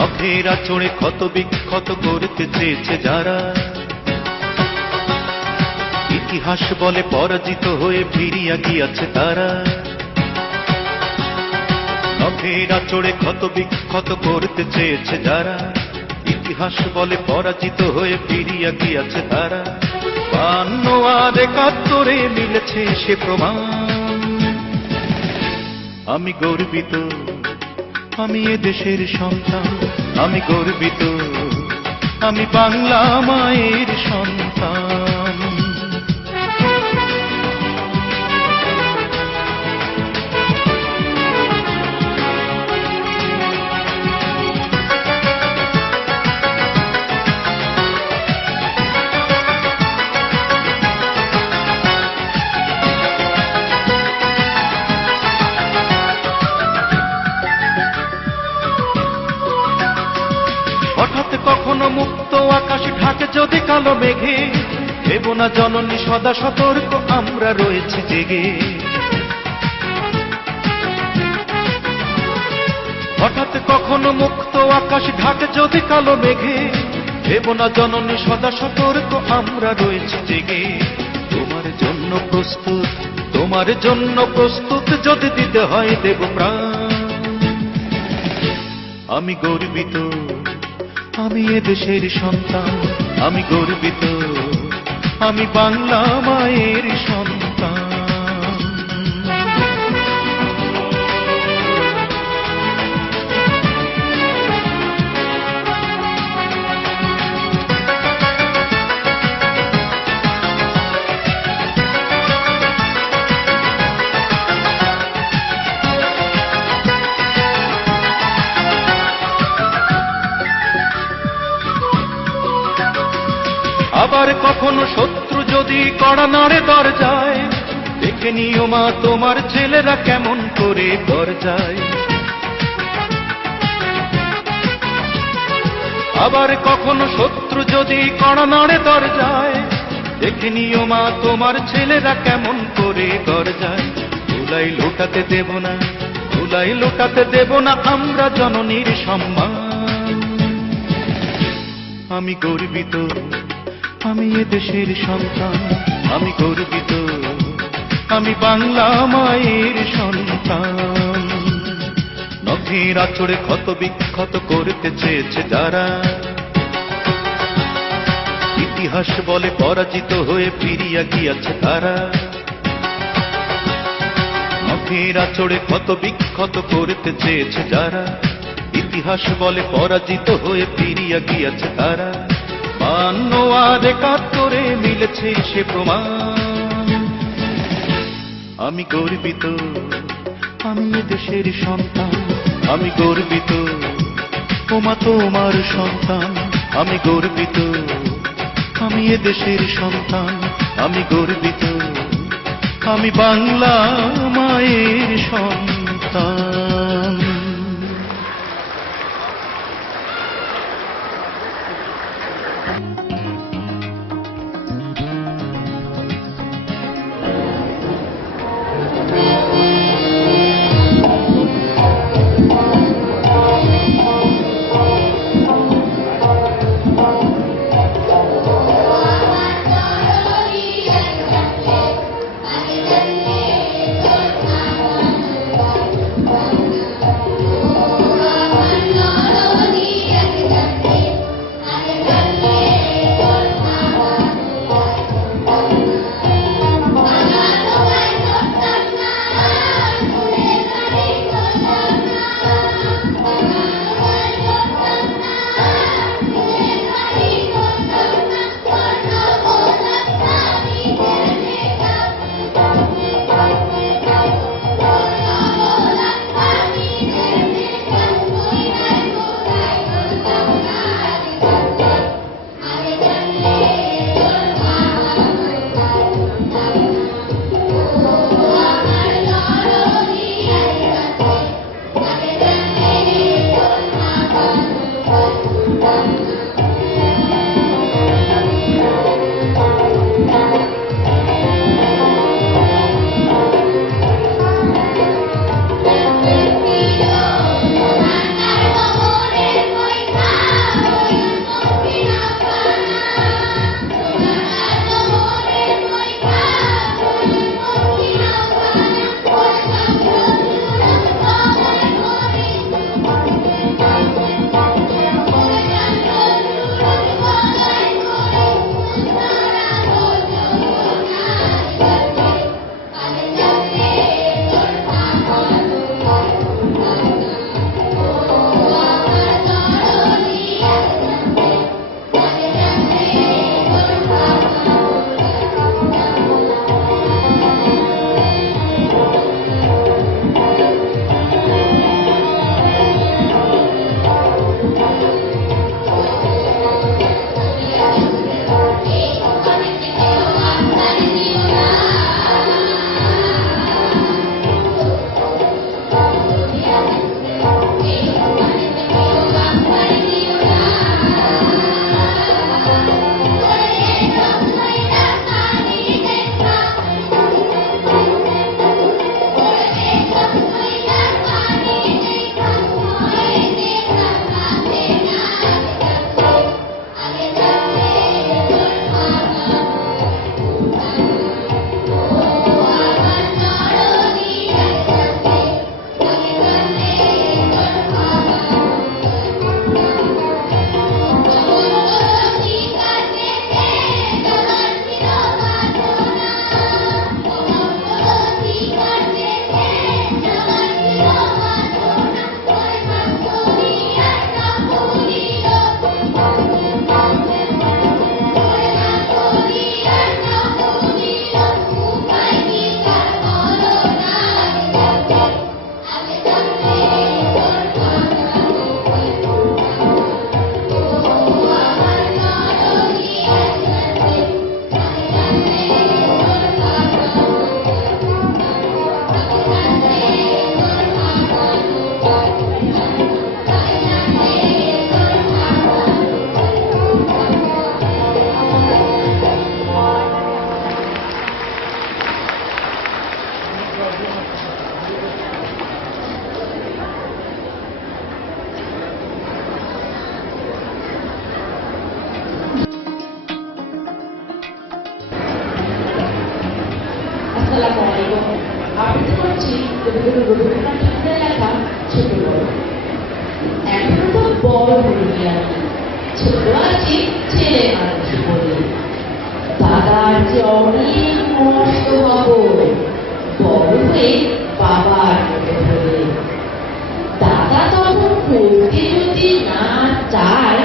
নখের আঁচড়ে ক্ষত বিক্ষত করতে চেয়েছে যারা, ইতিহাস বলে পরাজিত হয়ে ফিরিয়া গিয়াছে তারা। নখের আঁচড়ে ক্ষত বিক্ষত করতে চেয়েছে যারা, ইতিহাস বলে পরাজিত হয়ে ফিরিয়া গিয়াছে তারা। 52 আর 71 মিলেছে সে প্রমাণ। আমি গর্বিত, আমি এ দেশের সন্তান। আমি গর্বিত, আমি বাংলা মায়ের সন্তান। হঠাৎ কখনো মুক্ত আকাশ ঢাকে যদি কালো মেঘে, দেব না জননী সদা সতর্ক, আমরা রয়েছি জেগে। হঠাৎ কখনো মুক্ত আকাশ ঢাকে যদি কালো মেঘে, দেব না জননী সদা সতর্ক, আমরা রয়েছি জেগে। তোমার জন্য প্রস্তুত, তোমার জন্য প্রস্তুত, যদি দিতে হয় দেব প্রাণ। আমি গর্বিত, আমি এ দেশের সন্তান। আমি গর্বিত, আমি বাংলা মায়ের সন্তান। আবার কখনো শত্রু যদি কড়া নাড়ে দরজায়, দেখে নিও মা তোমার ছেলেরা কেমন করে দরজায়। আবার কখনো শত্রু যদি কড়া নাড়ে দরজায়, দেখে নিও মা তোমার ছেলেরা কেমন করে দরজায়। ধুলাই লোটাতে দেব না, ধুলাই লোটাতে দেব না আমরা জননীর সম্মান। আমি গর্বিত, আমি এ দেশের সন্তান। আমি গর্বিত, আমি বাংলা মায়ের সন্তান। নখের আঁচড়ে ক্ষত বিক্ষত করতে চেয়েছে যারা, ইতিহাস বলে পরাজিত হয়ে ফিরিয়া গিয়াছে তারা। নখের আঁচড়ে ক্ষত বিক্ষত করতে চেয়েছে যারা, ইতিহাস বলে পরাজিত হয়ে ফিরিয়া গিয়াছে তারা। 52 আর 71 মিলেছে সে প্রমাণ। আমি গর্বিত, আমি এ দেশের সন্তান। আমি গর্বিত, ওমা তোমার সন্তান। আমি গর্বিত, আমি এ দেশের সন্তান। আমি গর্বিত, আমি বাংলা মায়ের সন্তান। কবিগুরু রবীন্দ্রনাথ ঠাকুরের লেখা ছোট গল্প। এখনো তো বড় হইনি আমি, ছোট আছি ছেলে মানুষ বলে। দাদার যে অনেক কষ্ট হব বড় হয়ে বাবার মতো হলে। দাদা তখন পড়তে যদি না চায়,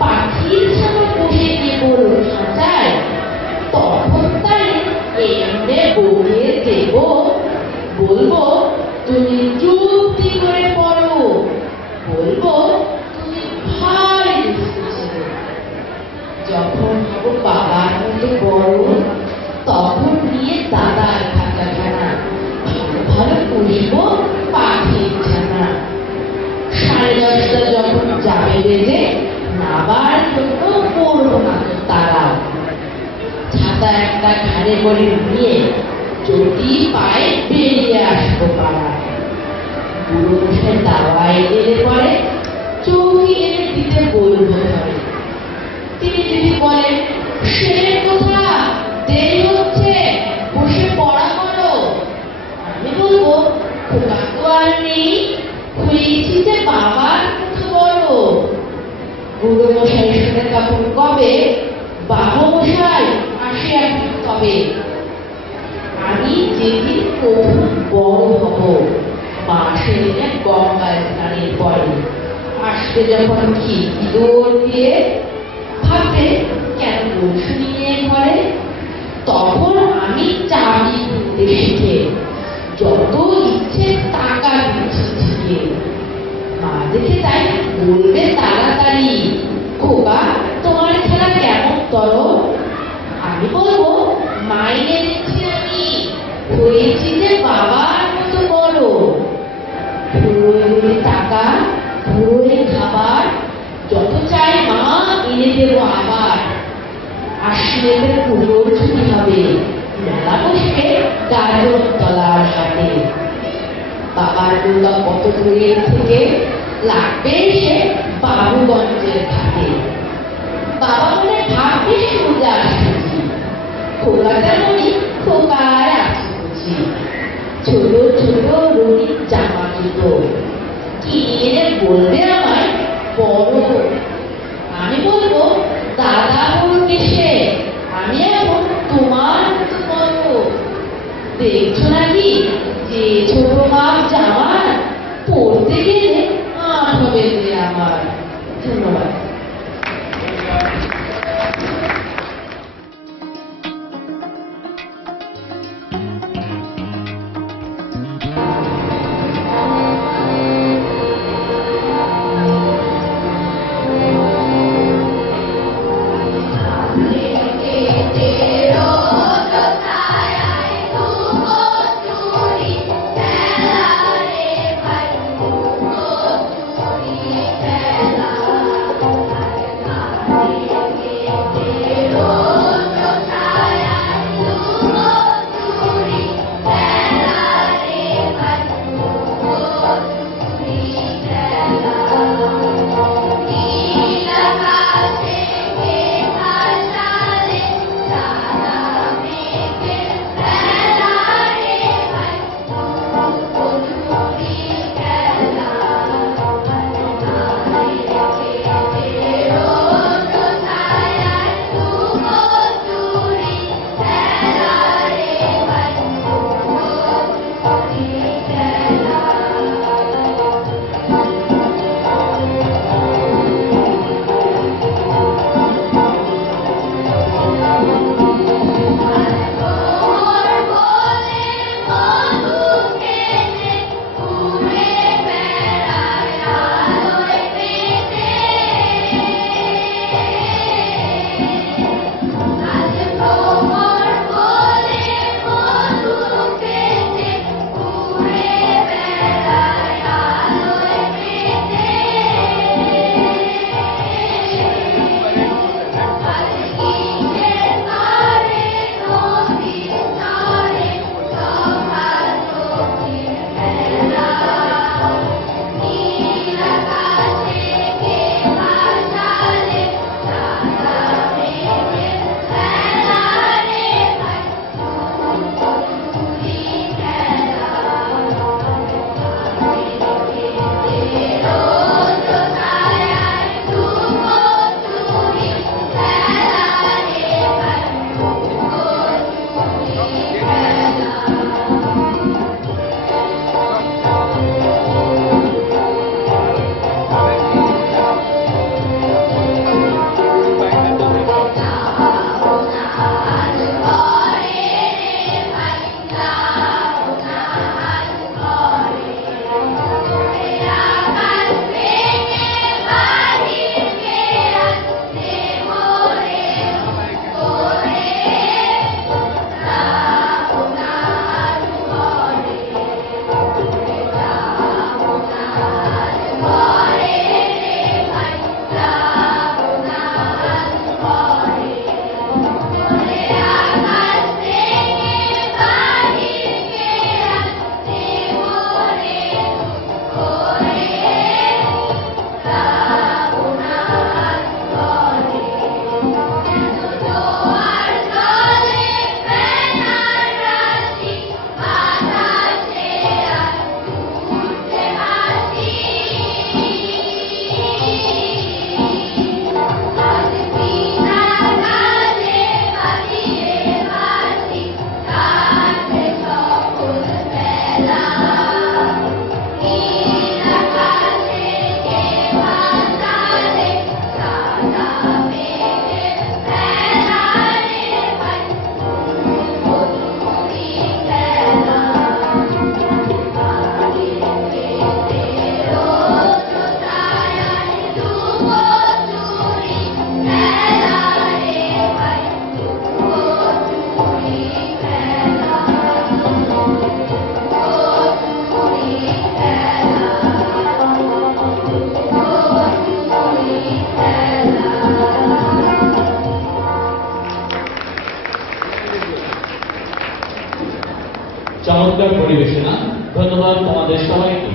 পাখির ছানা বসে কেবল খাঁচায়, তখন তাই এমনি বলে দেব, বলবো তুমি চুপটি করে পড়ো, বলবো তুমি ভারী দুষ্টু ছেলে। যখন হব বাবার মতো বড়, তখন নিয়ে দাদার খাঁচাখানা ভালো ভালো পুষব পাখির ছানা। 10:30 যখন যাবে বেজে, নাবার জন্য পড়বো না তো তারা। ছাতা একটা ঘাড়ে করে নিয়ে যদি পায়ে বেরিয়ে আসবো পাড়া। বুড়ো মশাই দাওয়ায় এলে পরে চৌকি এনে দিতে বলবো ধরে। তিনি যদি বলেন সে কোথা, দেরি হচ্ছে, বসে পড়া করো, আমি বলবো খোকা তো আর নেই, হয়েছি যে বাবার মতো বড়। বুড়ো মশাই শুনে তখন কবে, বাবা মশাই আসে এখন কবে। আমি যেদিন প্রথম বড় হব, মাসে দিনে গঙ্গায় স্নানের পরে আসবে যখন খিড়কি দৌড় দিয়ে, ভাববে কেন রসুন নিয়ে ঘরে। তখন আমি চাবি খুলতে শিখে যত ইচ্ছে টাকা দিচ্ছি থেকে। মা দেখে তাই বলবে তাড়াতাড়ি, খোকা তোমার খেলা কেমন তর। আমি বলবো মাইনে দিচ্ছি আমি, হয়েছি যে বাবার মতো বড়। ঘুরোয় টাকা, ঘুরোয় খাবার, যত চাই মা এনে দেবো আবার। আশ্বিনেতে পুজোর ছুটি হবে, মেলা বসবে গাজরতলার হাটে। বাবার দুর্গা কত দূরের থেকে লাগবে সে বাবুগঞ্জের ঘাটে। বাবা মনে ভাববে সোজা আসছি, খোকা তেমনি খোকায় আসছি বুঝি। ছোট ছোট রঙিন জামা জুতো কিনে এনে বলবে আমায় বড়। আমি বলবো দাদা বলবে সে, আমি এখন তোমার মতো বড়। দেখছো নাকি যে ছোট মাপ জামা, পড়তে গেলে আট হবে যে আমার। ধন্যবাদ। পরিবেশনা। ধন্যবাদ তোমাদের সবাইকে।